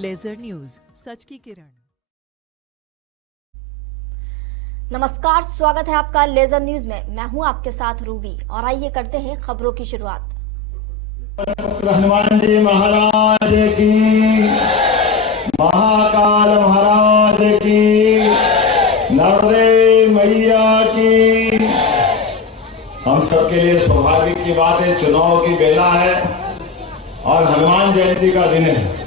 Laser news, सच की किरण। नमस्कार, स्वागत है आपका लेजर न्यूज में। मैं हूं आपके साथ रूबी और आइए करते हैं खबरों की शुरुआत। हनुमान जी महाराज की, महाकाल महाराज की, नर्मदे मैया की। हम सबके लिए सौभाग्य की बात है, चुनाव की बेला है और हनुमान जयंती का दिन है।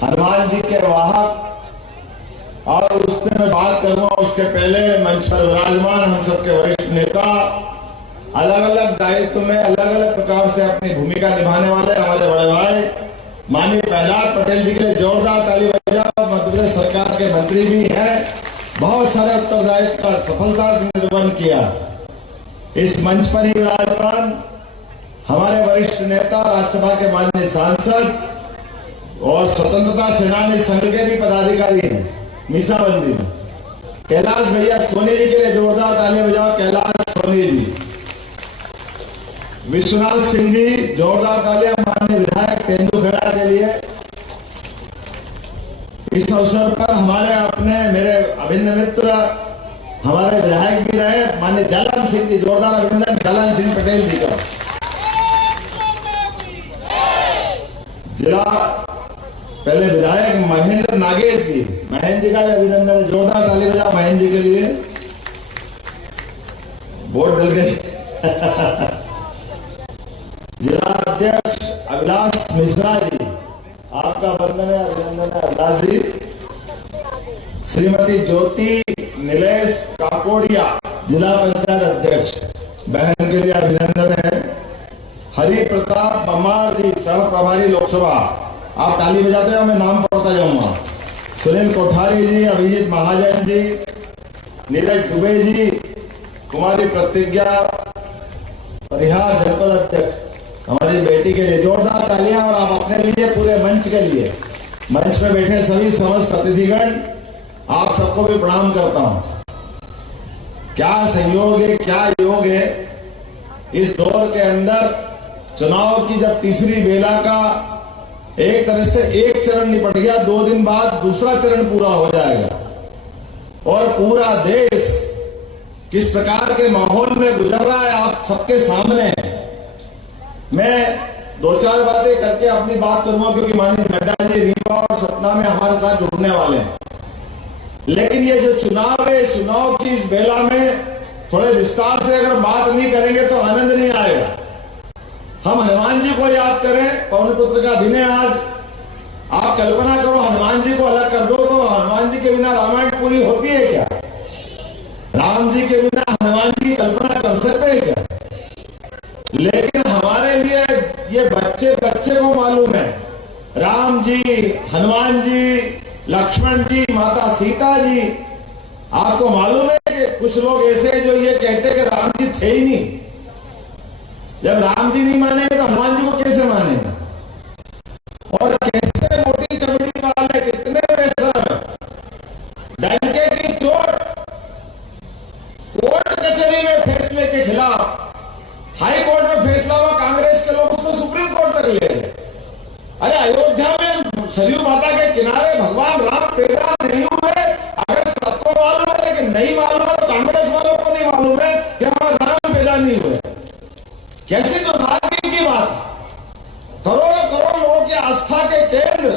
हनुमान जी के वाहक और उससे मैं बात करूंगा, उसके पहले मंच पर विराजमान हम सबके वरिष्ठ नेता, अलग अलग दायित्व में अलग अलग प्रकार से अपनी भूमिका निभाने वाले हमारे बड़े भाई माननीय प्रहलाद पटेल जी के लिए जोरदार ताली बजाओ। मध्य प्रदेश सरकार के मंत्री भी हैं, बहुत सारे उत्तरदायित्व का सफलता से निर्वहन किया। इस मंच पर ही विराजमान हमारे वरिष्ठ नेता, राज्यसभा के माननीय सांसद और स्वतंत्रता सेनानी संघ के भी पदाधिकारी हैं मीसाबंदी में। कैलाश भैया सोनी जी के लिए जोरदार ताली बजाओ। कैलाश सोनी जी, विश्वनाथ सिंह जी, जोरदार तालियां माननीय विधायक तेंदुखेड़ा के लिए। इस अवसर पर हमारे अपने मेरे अभिन्न मित्र हमारे विधायक भी रहे माननीय जालन सिंह जी, जोरदार अभिनंदन जालन सिंह पटेल जी का। जिला पहले विधायक महेंद्र नागेश जी, महेंद्र जी का भी अभिनंदन, जोरदार ताली बजा महेंद्र जी के लिए। वोट डल गए। जिला अध्यक्ष अभिलाष मिश्रा जी, आपका वंदन है, अभिनंदन है अभिलाष जी। श्रीमती ज्योति नीलेश काकोड़िया, जिला पंचायत अध्यक्ष, बहन के लिए अभिनंदन है। हरि प्रताप बमार जी, सह प्रभारी लोकसभा, आप ताली बजाते हो, मैं नाम पढ़ता जाऊंगा। सुनील कोठारी जी, अभिजीत महाजन जी, नीरज दुबे जी, कुमारी प्रतिज्ञा परिहार जनपद अध्यक्ष, हमारी बेटी के लिए जोरदार तालियां। और आप अपने लिए, पूरे मंच के लिए, मंच में बैठे सभी समस्त अतिथिगण, आप सबको भी प्रणाम करता हूं। क्या संयोग है, क्या योग है इस दौर के अंदर। चुनाव की जब तीसरी बेला का एक तरह से एक चरण निपट गया, 2 दिन बाद दूसरा चरण पूरा हो जाएगा और पूरा देश किस प्रकार के माहौल में गुजर रहा है आप सबके सामने है। मैं 2-4 बातें करके अपनी बात करूंगा, क्योंकि माननीय नड्डा जी रीवा और सतना में हमारे साथ जुड़ने वाले हैं। लेकिन ये जो चुनाव है, चुनाव की इस बेला में थोड़े विस्तार से अगर बात नहीं करेंगे तो आनंद नहीं आएगा। हम हनुमान जी को याद करें, पवन पुत्र का दिन है आज। आप कल्पना करो, हनुमान जी को अलग कर दो तो हनुमान जी के बिना रामायण पूरी होती है क्या? राम जी के बिना हनुमान जी की कल्पना कर सकते हैं क्या? लेकिन हमारे लिए ये बच्चे बच्चे को मालूम है, राम जी, हनुमान जी, लक्ष्मण जी, माता सीता जी। आपको मालूम है कि कुछ लोग ऐसे जो ये कहते कि राम जी थे ही नहीं। जब राम जी नहीं मानेंगे तो हनुमान जी को कैसे मानेंगे? और कैसे मोटी चमड़ी वाले, कितने बेशर्म, डंके की चोट, कोर्ट कचहरी में फैसले के खिलाफ, हाई कोर्ट में फैसला हुआ, कांग्रेस के लोग उसको सुप्रीम कोर्ट तक ले गए। अरे अयोध्या में सरयू माता के किनारे भगवान राम पैदा नहीं हुए, अगर सबको मालूम है लेकिन नहीं मालूम है, तो कांग्रेस वालों को नहीं मालूम है कि वहां राम पैदा नहीं हुए। कैसी दुर्भाग्य की बात। करोड़ों करोड़ लोगों की आस्था के केंद्र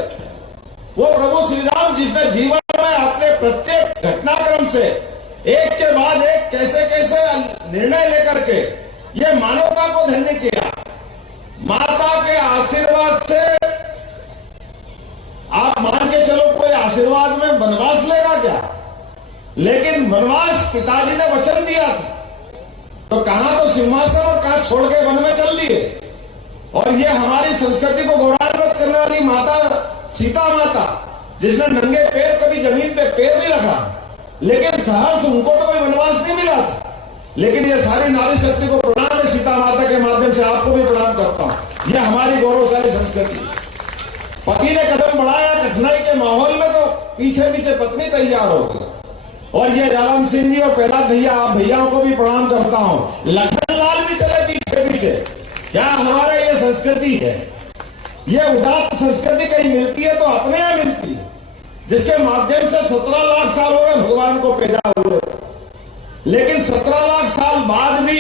वो प्रभु श्री राम, जिसने जीवन में अपने प्रत्येक घटनाक्रम से एक के बाद एक कैसे कैसे निर्णय लेकर के ये मानवता को धन्य किया। माता के आशीर्वाद से आप मान के चलो, कोई आशीर्वाद में वनवास लेगा क्या? लेकिन वनवास पिताजी ने वचन दिया था, तो कहां तो सिंहासन और कहां छोड़ के वन में चल दिए। और ये हमारी संस्कृति को गौरवान्वित करने वाली माता सीता माता, जिसने नंगे पैर कभी जमीन पे पैर नहीं रखा, लेकिन सहर्ष उनको तो कोई वनवास नहीं मिला था। लेकिन ये सारी नारी शक्ति को प्रणाम है, सीता माता के माध्यम से आपको भी प्रणाम करता हूं। ये हमारी गौरवशाली संस्कृति। पति ने कदम बढ़ाया कठिनाई के माहौल में, तो पीछे पीछे पत्नी तैयार हो गई। और ये जालम सिंह जी और प्रहलाद भैया, आप भैयाओं को भी प्रणाम करता हूं। लखनलाल भी चले पीछे पीछे। क्या हमारा ये संस्कृति है। ये उदात्त संस्कृति कहीं मिलती है तो अपने यहाँ मिलती है, जिसके माध्यम से 17 लाख साल हो गए भगवान को पैदा हुए, लेकिन 17 लाख साल बाद भी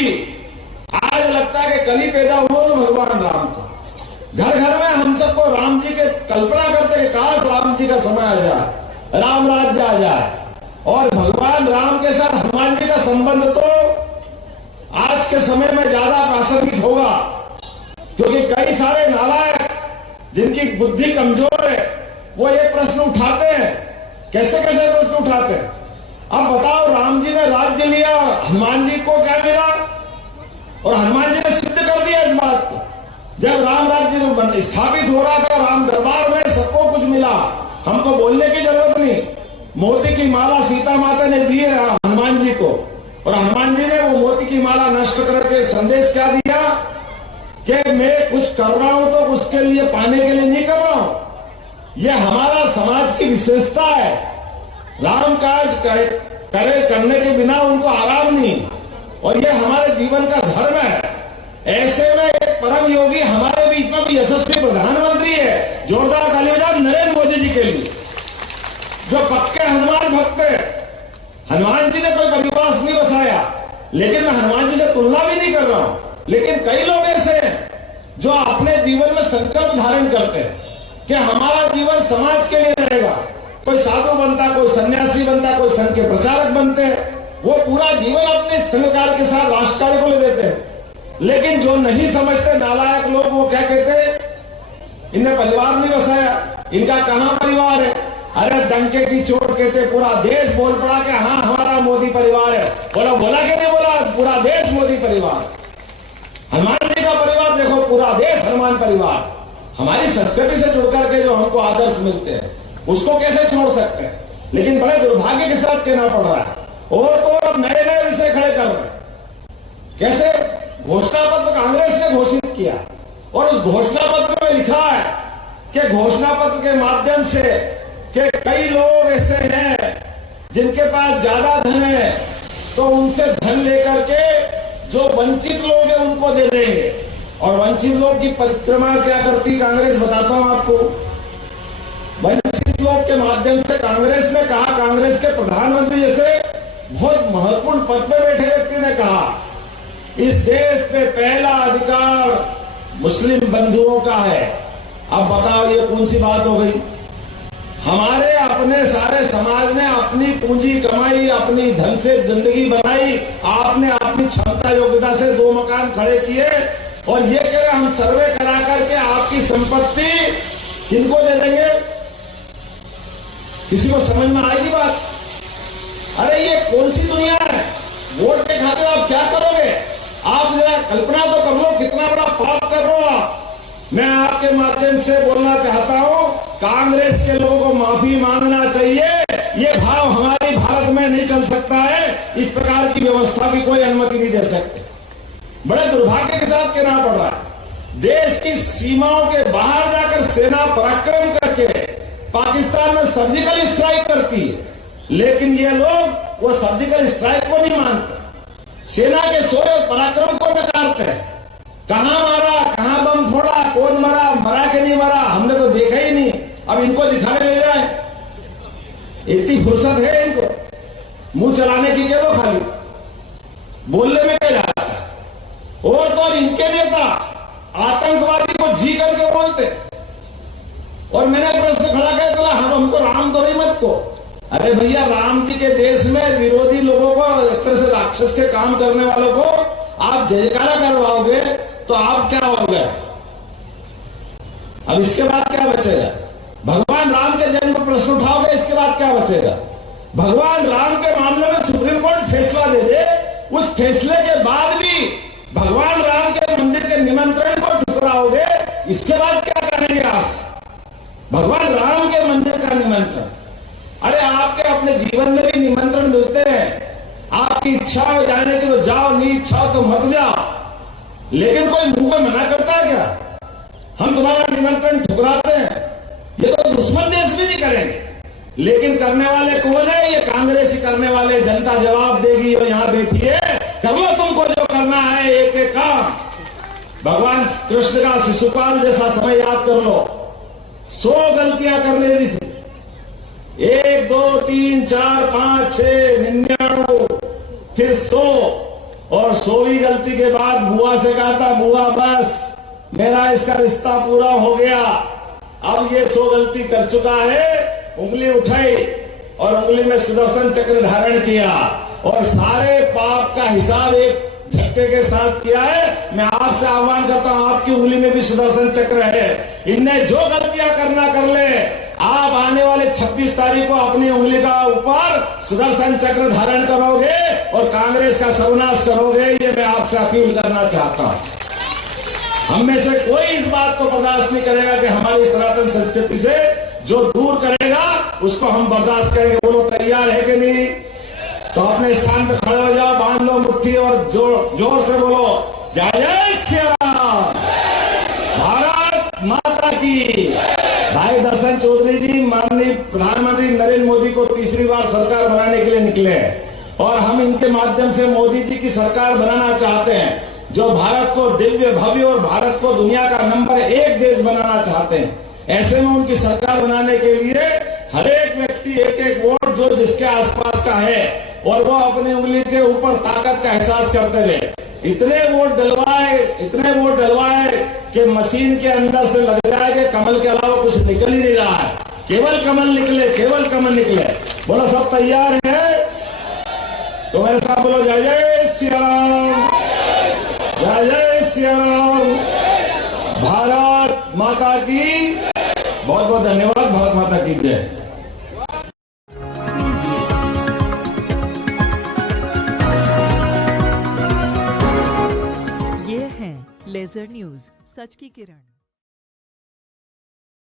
आज लगता है कि कल ही पैदा हुआ तो भगवान राम का। घर घर में हम सबको राम जी के कल्पना करते हैं, काश राम जी का समय आ जाए, राम राज्य आ जाए। और भगवान राम के साथ हनुमान जी का संबंध तो आज के समय में ज्यादा प्रासंगिक होगा, क्योंकि कई सारे नालायक जिनकी बुद्धि कमजोर है वो ये प्रश्न उठाते हैं, कैसे कैसे प्रश्न उठाते हैं। अब बताओ, राम जी ने राज्य लिया, हनुमान जी को क्या मिला? और हनुमान जी ने सिद्ध कर दिया इस बात को। जब राम राज्य स्थापित हो रहा था, राम दरबार में सबको कुछ मिला, हमको बोलने की जरूरत नहीं। मोती की माला सीता माता ने दी है हनुमान जी को, और हनुमान जी ने वो मोती की माला नष्ट करके संदेश क्या दिया कि मैं कुछ कर रहा हूं तो उसके लिए पाने के लिए नहीं कर रहा हूं। यह हमारा समाज की विशेषता है। राम काज करने के बिना उनको आराम नहीं, और यह हमारे जीवन का धर्म है। ऐसे में एक परम योगी हमारे बीच में भी यशस्वी प्रधानमंत्री है। जोरदार ताली बजाओ नरेंद्र मोदी जी के लिए, जो पक्के हनुमान भक्त है। हनुमान जी ने कोई परिवार नहीं बसाया, लेकिन मैं हनुमान जी से तुलना भी नहीं कर रहा हूं। लेकिन कई लोग ऐसे हैं जो अपने जीवन में संकल्प धारण करते हैं कि हमारा जीवन समाज के लिए रहेगा। कोई साधु बनता, कोई सन्यासी बनता, कोई संघ के प्रचारक बनते हैं, वो पूरा जीवन अपने संघ कार्य के साथ राष्ट्र कार्य को ले देते हैं। लेकिन जो नहीं समझते नालायक लोग, वो क्या कहते हैं, इन्हें परिवार नहीं बसाया, इनका कहां परिवार है। अरे डंके की चोट कहते पूरा देश बोल पड़ा कि हाँ हमारा मोदी परिवार है। बोला कि नहीं बोला, पूरा देश मोदी परिवार। हनुमान जी का परिवार देखो, पूरा देश हनुमान परिवार। हमारी संस्कृति से जुड़ करके जो हमको आदर्श मिलते हैं उसको कैसे छोड़ सकते हैं। लेकिन बड़े दुर्भाग्य के साथ कहना पड़ रहा है, और तो नए नए विषय खड़े कर रहे हैं। कैसे? घोषणा पत्र कांग्रेस ने घोषित किया, और उस घोषणा पत्र में लिखा है कि घोषणा पत्र के माध्यम से कि कई लोग ऐसे हैं जिनके पास ज्यादा धन है, तो उनसे धन लेकर के जो वंचित लोग हैं उनको दे देंगे। और वंचित लोग की परिक्रमा क्या करती कांग्रेस, बताता हूं आपको। वंचित लोग के माध्यम से कांग्रेस ने कहा, कांग्रेस के प्रधानमंत्री जैसे बहुत महत्वपूर्ण पद पर बैठे व्यक्ति ने कहा, इस देश पे पहला अधिकार मुस्लिम बंधुओं का है। अब बताओ ये कौन सी बात हो गई। हमारे अपने सारे समाज ने अपनी पूंजी कमाई, अपनी धन से जिंदगी बनाई, आपने अपनी क्षमता योग्यता से 2 मकान खड़े किए, और ये कह रहे हम सर्वे करा करके आपकी संपत्ति किनको दे देंगे। किसी को समझ में आएगी बात? अरे ये कौन सी दुनिया है? वोट के खातिर आप क्या करोगे? आप जरा कल्पना तो कर लो कितना बड़ा पाप कर रहे हो आप। मैं आपके माध्यम से बोलना चाहता हूं, कांग्रेस के लोगों को माफी मांगना चाहिए। ये भाव हमारे भारत में नहीं चल सकता है। इस प्रकार की व्यवस्था की कोई अनुमति नहीं दे सकते। बड़े दुर्भाग्य के साथ कहना पड़ रहा है, देश की सीमाओं के बाहर जाकर सेना पराक्रम करके पाकिस्तान में सर्जिकल स्ट्राइक करती है, लेकिन ये लोग वो सर्जिकल स्ट्राइक को नहीं मानते, सेना के सोए पराक्रम को नकारते हैं। कहां मारा, कहां बम फोड़ा, कौन मरा कि नहीं मरा, हमने तो देखा ही नहीं। अब इनको दिखाने ले जाए, इतनी फुर्सत है इनको? मुंह चलाने की क्या, तो खाली बोलने में क्या जाता है। और तो इनके नेता आतंकवादी को जी करके बोलते। और मैंने प्रश्न खड़ा कर दिया, हम हमको राम दो मत को। अरे भैया, राम जी के देश में विरोधी लोगों को, एक तरह से राक्षस के काम करने वालों को आप जयकारा करवाओगे तो आप क्या हो गए? अब इसके बाद क्या बचेगा? भगवान राम के जन्म पर प्रश्न उठाओगे, इसके बाद क्या बचेगा? भगवान राम के मामले में सुप्रीम कोर्ट फैसला दे दे, उस फैसले के बाद भी भगवान राम के मंदिर के निमंत्रण को ठुकराओगे, इसके बाद क्या करेंगे आप? भगवान राम के मंदिर का निमंत्रण, अरे आपके अपने जीवन में भी निमंत्रण मिलते हैं। आपकी इच्छा हो जाने की तो जाओ, नहीं इच्छा हो तो मत जाओ। लेकिन कोई मुंह में मना करता है क्या? हम तुम्हारा निमंत्रण ठुकराते हैं। ये तो दुश्मन देश भी नहीं करेंगे, लेकिन करने वाले कौन है? ये कांग्रेस ही करने वाले। जनता जवाब देगी, वो यहां बैठी है, कर लो तुमको जो करना है एक एक काम। भगवान कृष्ण का शिशुपाल जैसा समय याद कर लो। गलतियां कर लेनी थी। 1, 2, 3, 4, 5, 6, 99, फिर 100, और 100वीं गलती के बाद बुआ से कहा था, बुआ बस मेरा इसका रिश्ता पूरा हो गया। अब ये 100 गलती कर चुका है, उंगली उठाई और उंगली में सुदर्शन चक्र धारण किया और सारे पाप का हिसाब एक झटके के साथ किया है। मैं आपसे आह्वान करता हूं, आपकी उंगली में भी सुदर्शन चक्र है। इनने जो गलतियां करना कर ले, आप आने वाले 26 तारीख को अपनी उंगली का ऊपर सुदर्शन चक्र धारण करोगे और कांग्रेस का सर्वनाश करोगे। ये मैं आपसे अपील करना चाहता हूं। हम में से कोई इस बात को बर्दाश्त नहीं करेगा कि हमारी सनातन संस्कृति से जो दूर करेगा उसको हम बर्दाश्त करेंगे। बोलो तैयार है कि नहीं? तो अपने स्थान पर खड़े हो जाओ, बांध लो मुट्ठी और जोर से बोलो, जय जय श्री राम, भारत माता की। भाई दर्शन चौधरी जी माननीय प्रधानमंत्री नरेंद्र मोदी को तीसरी बार सरकार बनाने के लिए निकले और हम इनके माध्यम से मोदी जी की सरकार बनाना चाहते हैं, जो भारत को दिव्य भव्य और भारत को दुनिया का नंबर 1 देश बनाना चाहते हैं। ऐसे में उनकी सरकार बनाने के लिए हर एक व्यक्ति एक एक वोट जो जिसके आसपास का है और वो अपनी उंगली के ऊपर ताकत का एहसास करते रहे। इतने वोट डलवाए कि मशीन के अंदर से लग जाए कि कमल के अलावा कुछ निकल ही नहीं रहा है, केवल कमल निकले। बोलो सब तैयार है? तो मेरे साथ बोलो, जय जय श्री राम, जय जय श्री राम, भारत माता की। बहुत बहुत धन्यवाद। भारत माता की जय। ये है लेजर न्यूज, सच की किरण।